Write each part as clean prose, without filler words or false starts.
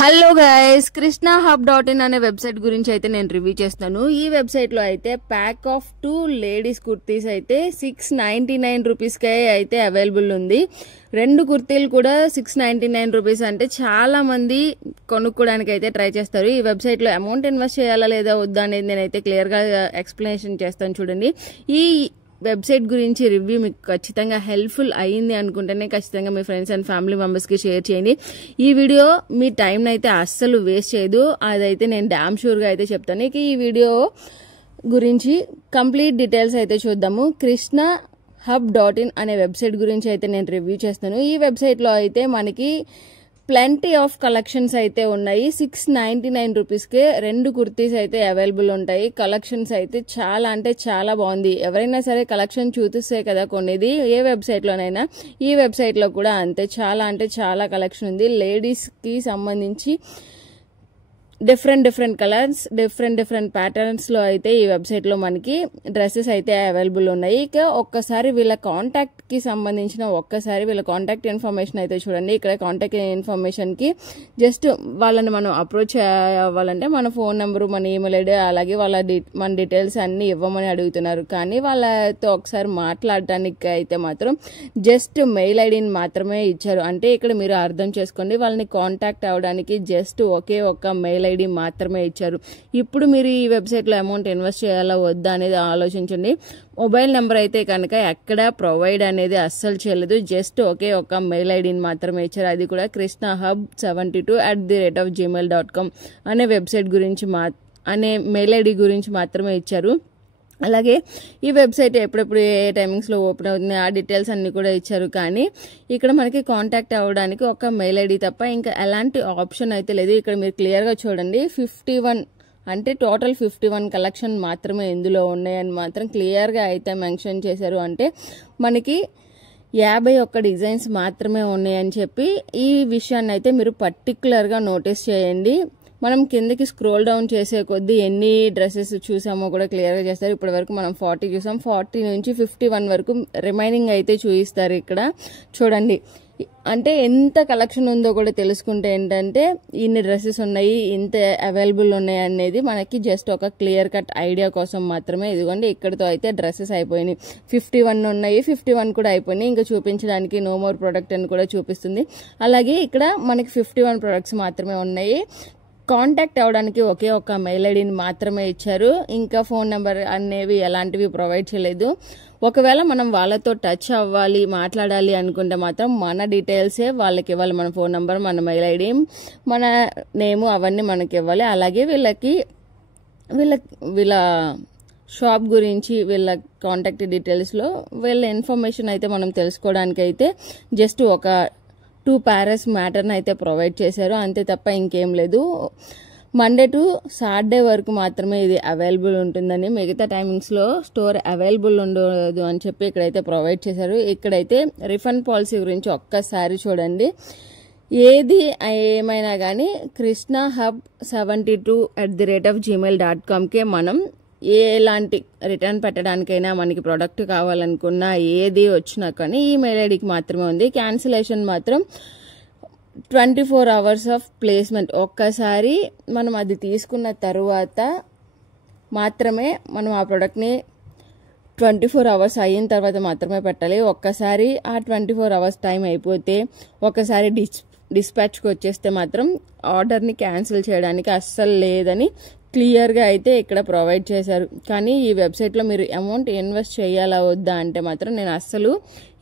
Hello guys, krishnahub.in అనే website గురించి అయితే నేను రివ్యూ చేస్తాను. ఈ వెబ్సైట్ లో అయితే ప్యాక్ ఆఫ్ 2 లేడీస్ కుర్తీస్ అయితే 699 రూపీస్కే అయితే అవైలబుల్ ఉంది. 2 కుర్తీలు కూడా 699 రూపీస్ అంటే చాలా మంది కొనుక్కోవడానికి అయితే ట్రై చేస్తారు. ఈ వెబ్సైట్ లో అమౌంట్ ఇన్వెస్ట్ చేయాలా లేదా వద్దా అనేది నేనైతే క్లియర్ గా ఎక్స్ప్లెనేషన్ చేస్తాను. చూడండి, ఈ వెబ్సైట్ గురించి రివ్యూ మీకు ఖచ్చితంగా హెల్ప్ఫుల్ అయ్యింది అనుకుంటేనే ఖచ్చితంగా మీ ఫ్రెండ్స్ అండ్ ఫ్యామిలీ మెంబర్స్కి షేర్ చేయండి. ఈ వీడియో మీ టైంని అయితే అస్సలు వేస్ట్ చేయదు, అదైతే నేను డామ్ షూర్గా అయితే చెప్తాను. ఇక ఈ వీడియో గురించి కంప్లీట్ డీటెయిల్స్ అయితే చూద్దాము. krishnahub.in అనే వెబ్సైట్ గురించి అయితే నేను రివ్యూ చేస్తాను. ఈ వెబ్సైట్లో అయితే మనకి ప్లెంటీ ఆఫ్ కలెక్షన్స్ అయితే ఉన్నాయి. 699 రూపీస్కే 2 కుర్తీస్ అయితే అవైలబుల్ ఉంటాయి. కలెక్షన్స్ అయితే చాలా అంటే చాలా బాగుంది. ఎవరైనా సరే కలెక్షన్ చూపిస్తే కదా కొనేది, ఏ వెబ్సైట్లోనైనా. ఈ వెబ్సైట్లో కూడా అంతే, చాలా అంటే చాలా కలెక్షన్ ఉంది. లేడీస్కి సంబంధించి డిఫరెంట్ కలర్స్, డిఫరెంట్ ప్యాటర్న్స్ లో అయితే ఈ వెబ్సైట్ లో మనకి డ్రెస్సెస్ అయితే అవైలబుల్ ఉన్నాయి. ఇక ఒక్కసారి వీళ్ళ కాంటాక్ట్ కి సంబంధించిన వీళ్ళ కాంటాక్ట్ ఇన్ఫర్మేషన్ అయితే చూడండి. ఇక్కడ కాంటాక్ట్ ఇన్ఫర్మేషన్ కి జస్ట్ వాళ్ళని మనం అప్రోచ్ అవ్వాలంటే మన ఫోన్ నెంబరు, మన ఈమెయిల్ ఐడి, అలాగే మన డీటెయిల్స్ అన్ని ఇవ్వమని అడుగుతున్నారు. కానీ వాళ్ళతో ఒకసారి మాట్లాడటానికి అయితే మాత్రం జస్ట్ మెయిల్ ఐడిని మాత్రమే ఇచ్చారు. అంటే ఇక్కడ మీరు అర్థం చేసుకోండి, వాళ్ళని కాంటాక్ట్ అవ్వడానికి జస్ట్ ఒకే ఒక్క మెయిల్ ఐడి మాత్రమే ఇచ్చారు. ఇప్పుడు మీరు ఈ వెబ్సైట్లో అమౌంట్ ఇన్వెస్ట్ చేయాలా వద్దా అనేది ఆలోచించండి. మొబైల్ నెంబర్ అయితే కనుక ఎక్కడ ప్రొవైడ్ అనేది అస్సలు చేయలేదు, జస్ట్ ఒకే ఒక్క మెయిల్ ఐడిని మాత్రమే ఇచ్చారు. అది కూడా krishnahub72@gmail.com అనే వెబ్సైట్ గురించి అనే మెయిల్ ఐడి గురించి మాత్రమే ఇచ్చారు. అలాగే ఈ వెబ్సైట్ ఎప్పుడెప్పుడు ఏ టైమింగ్స్లో ఓపెన్ అవుతుంది ఆ డీటెయిల్స్ అన్ని కూడా ఇచ్చారు. కానీ ఇక్కడ మనకి కాంటాక్ట్ అవ్వడానికి ఒక మెయిల్ ఐడి తప్ప ఇంకా ఎలాంటి ఆప్షన్ అయితే లేదు. ఇక్కడ మీరు క్లియర్గా చూడండి, 51 అంటే టోటల్ 51 కలెక్షన్ మాత్రమే ఇందులో ఉన్నాయని మాత్రం క్లియర్గా అయితే మెన్షన్ చేశారు. అంటే మనకి 51 డిజైన్స్ మాత్రమే ఉన్నాయని చెప్పి ఈ విషయాన్ని అయితే మీరు పర్టికులర్గా నోటీస్ చేయండి. మనం కిందకి స్క్రోల్ డౌన్ చేసే కొద్దీ ఎన్ని డ్రెస్సెస్ చూసామో కూడా క్లియర్గా చేస్తారు. ఇప్పటి వరకు మనం 40 చూసాం, 40 నుంచి 51 వరకు రిమైనింగ్ అయితే చూపిస్తారు. ఇక్కడ చూడండి, అంటే ఎంత కలెక్షన్ ఉందో కూడా తెలుసుకుంటే ఏంటంటే ఇన్ని డ్రెస్సెస్ ఉన్నాయి, ఇంత అవైలబుల్ ఉన్నాయి అనేది మనకి జస్ట్ ఒక క్లియర్ కట్ ఐడియా కోసం మాత్రమే. ఇదిగోండి, ఇక్కడతో అయితే డ్రెస్సెస్ అయిపోయినాయి. 51 ఉన్నాయి, 51 కూడా అయిపోయినాయి. ఇంకా చూపించడానికి నో మోర్ ప్రొడక్ట్ అని కూడా చూపిస్తుంది. అలాగే ఇక్కడ మనకి 51 ప్రొడక్ట్స్ మాత్రమే ఉన్నాయి. కాంటాక్ట్ అవ్వడానికి ఒకే ఒక్క మెయిల్ ఐడిని మాత్రమే ఇచ్చారు. ఇంకా ఫోన్ నెంబర్ అనేవి ఎలాంటివి ప్రొవైడ్ చేయలేదు. ఒకవేళ మనం వాళ్ళతో టచ్ అవ్వాలి, మాట్లాడాలి అనుకుంటే మాత్రం మన డీటెయిల్సే వాళ్ళకి ఇవ్వాలి. మన ఫోన్ నెంబర్, మన మెయిల్ ఐడి, మన నేము అవన్నీ మనకి ఇవ్వాలి. అలాగే వీళ్ళ షాప్ గురించి, వీళ్ళ కాంటాక్ట్ డీటెయిల్స్లో వీళ్ళ ఇన్ఫర్మేషన్ అయితే మనం తెలుసుకోవడానికి అయితే జస్ట్ ఒక 2 పారాస్ మ్యాటర్ని అయితే ప్రొవైడ్ చేశారు, అంతే తప్ప ఇంకేం లేదు. మండే టు సాటర్డే వరకు మాత్రమే ఇది అవైలబుల్ ఉంటుందని, మిగతా టైమింగ్స్లో స్టోర్ అవైలబుల్ ఉండదు అని చెప్పి ఇక్కడైతే ప్రొవైడ్ చేశారు. ఇక్కడైతే రిఫండ్ పాలసీ గురించి ఒక్కసారి చూడండి. ఏది ఏమైనా కానీ krishnahub72@gmail.comకే మనం ఎలాంటి రిటర్న్ పెట్టడానికైనా, మనకి ప్రోడక్ట్ కావాలనుకున్నా, ఏది వచ్చినా కానీ ఈ మెయిల్ ఐడికి మాత్రమే ఉంది. క్యాన్సిలేషన్ మాత్రం 24 అవర్స్ ఆఫ్ ప్లేస్మెంట్. ఒక్కసారి మనం అది తీసుకున్న తర్వాత మాత్రమే మనం ఆ ప్రోడక్ట్ని 24 అవర్స్ అయిన తర్వాత మాత్రమే పెట్టాలి. ఒక్కసారి ఆ 24 అవర్స్ టైం అయిపోతే, ఒకసారి డిస్పాచ్కి వచ్చేస్తే మాత్రం ఆర్డర్ని క్యాన్సిల్ చేయడానికి అస్సలు లేదని క్లియర్గా అయితే ఇక్కడ ప్రొవైడ్ చేశారు. కానీ ఈ వెబ్సైట్లో మీరు అమౌంట్ ఇన్వెస్ట్ చేయాలా వద్దా అంటే మాత్రం నేను అస్సలు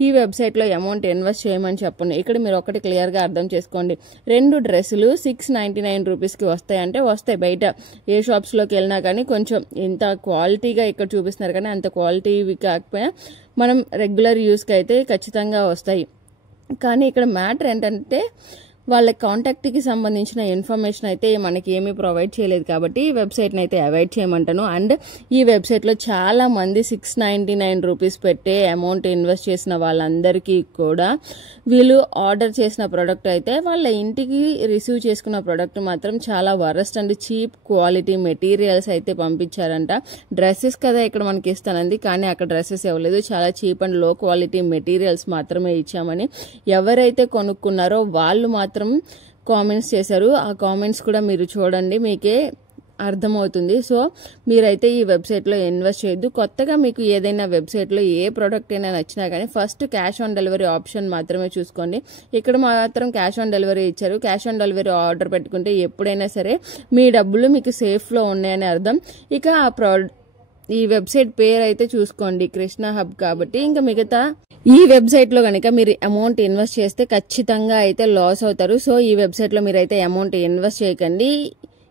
ఈ వెబ్సైట్లో అమౌంట్ ఇన్వెస్ట్ చేయమని చెప్పను. ఇక్కడ మీరు ఒకటి క్లియర్గా అర్థం చేసుకోండి, 2 డ్రెస్సులు 699 రూపీస్కి వస్తాయంటే వస్తాయి. బయట ఏ షాప్స్లోకి వెళ్ళినా కానీ కొంచెం ఇంత క్వాలిటీగా ఇక్కడ చూపిస్తున్నారు, కానీ అంత క్వాలిటీవి కాకపోయినా మనం రెగ్యులర్ యూస్కి అయితే ఖచ్చితంగా వస్తాయి. కానీ ఇక్కడ మ్యాటర్ ఏంటంటే వాళ్ళ కాంటాక్ట్కి సంబంధించిన ఇన్ఫర్మేషన్ అయితే మనకి ఏమీ ప్రొవైడ్ చేయలేదు. కాబట్టి ఈ వెబ్సైట్ని అయితే అవాయిడ్ చేయమంటాను. అండ్ ఈ వెబ్సైట్లో చాలా మంది 699 రూపీస్ పెట్టే అమౌంట్ ఇన్వెస్ట్ చేసిన వాళ్ళందరికీ కూడా వీళ్ళు ఆర్డర్ చేసిన ప్రోడక్ట్ అయితే వాళ్ళ ఇంటికి రిసీవ్ చేసుకున్న ప్రోడక్ట్ మాత్రం చాలా worst and cheap quality materials అయితే పంపించారంట. డ్రెస్సెస్ కదా ఇక్కడ మనకి ఇస్తానంది, కానీ అక్కడ డ్రెస్సెస్ ఇవ్వలేదు, చాలా చీప్ అండ్ లో క్వాలిటీ మెటీరియల్స్ మాత్రమే ఇచ్చామని ఎవరైతే కొనుక్కున్నారో వాళ్ళు మాత్రం కామెంట్స్ చేశారు. ఆ కామెంట్స్ కూడా మీరు చూడండి, మీకే అర్థమవుతుంది. సో మీరైతే ఈ వెబ్సైట్లో ఇన్వెస్ట్ చేయొద్దు. కొత్తగా మీకు ఏదైనా వెబ్సైట్లో ఏ ప్రోడక్ట్ అయినా నచ్చినా కానీ first cash on delivery option మాత్రమే చూసుకోండి. ఇక్కడ మాత్రం క్యాష్ ఆన్ డెలివరీ ఇచ్చారు. క్యాష్ ఆన్ డెలివరీ ఆర్డర్ పెట్టుకుంటే ఎప్పుడైనా సరే మీ డబ్బులు మీకు సేఫ్లో ఉన్నాయని అర్థం. ఇక ఈ వెబ్సైట్ పేరు అయితే చూసుకోండి, కృష్ణ హబ్ కాబట్టి. ఇంకా మిగతా ఈ వెబ్సైట్లో కనుక మీరు అమౌంట్ ఇన్వెస్ట్ చేస్తే ఖచ్చితంగా అయితే లాస్ అవుతారు. సో ఈ వెబ్సైట్లో మీరైతే అమౌంట్ ఇన్వెస్ట్ చేయకండి.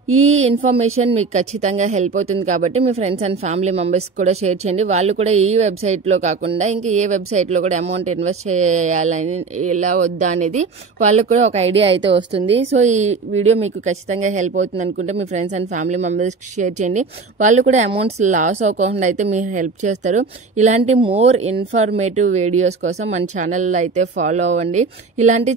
ఈ ఇన్ఫర్మేషన్ మీకు ఖచ్చితంగా హెల్ప్ అవుతుంది కాబట్టి మీ ఫ్రెండ్స్ అండ్ ఫ్యామిలీ మెంబర్స్ కూడా షేర్ చేయండి. వాళ్ళు కూడా ఈ వెబ్సైట్లో కాకుండా ఇంకా ఏ వెబ్సైట్లో కూడా అమౌంట్ ఇన్వెస్ట్ చేయాలని ఎలా వద్దా అనేది వాళ్ళకు కూడా ఒక ఐడియా అయితే వస్తుంది. సో ఈ వీడియో మీకు ఖచ్చితంగా హెల్ప్ అవుతుంది అనుకుంటే మీ ఫ్రెండ్స్ అండ్ ఫ్యామిలీ మెంబర్స్కి షేర్ చేయండి. వాళ్ళు కూడా అమౌంట్స్ లాస్ అవ్వకుండా అయితే మీరు హెల్ప్ చేస్తారు. ఇలాంటి మోర్ ఇన్ఫర్మేటివ్ వీడియోస్ కోసం మన ఛానల్లో అయితే ఫాలో అవ్వండి. ఇలాంటి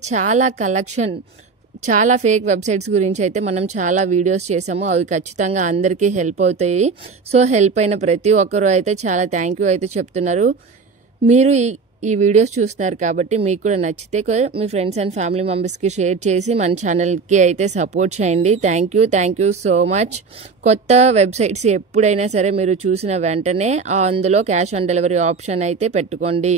చాలా ఫేక్ వెబ్సైట్స్ గురించి అయితే మనం చాలా వీడియోస్ చేసాము. అవి ఖచ్చితంగా అందరికీ హెల్ప్ అవుతాయి. సో హెల్ప్ అయిన ప్రతి ఒక్కరు అయితే చాలా థ్యాంక్ యూ అయితే చెప్తున్నారు. మీరు ఈ వీడియోస్ చూస్తున్నారు కాబట్టి మీకు కూడా నచ్చితే మీ ఫ్రెండ్స్ అండ్ ఫ్యామిలీ మెంబర్స్కి షేర్ చేసి మన ఛానల్కి అయితే సపోర్ట్ చేయండి. Thank you so much. కొత్త వెబ్సైట్స్ ఎప్పుడైనా సరే మీరు చూసిన వెంటనే అందులో క్యాష్ ఆన్ డెలివరీ ఆప్షన్ అయితే పెట్టుకోండి.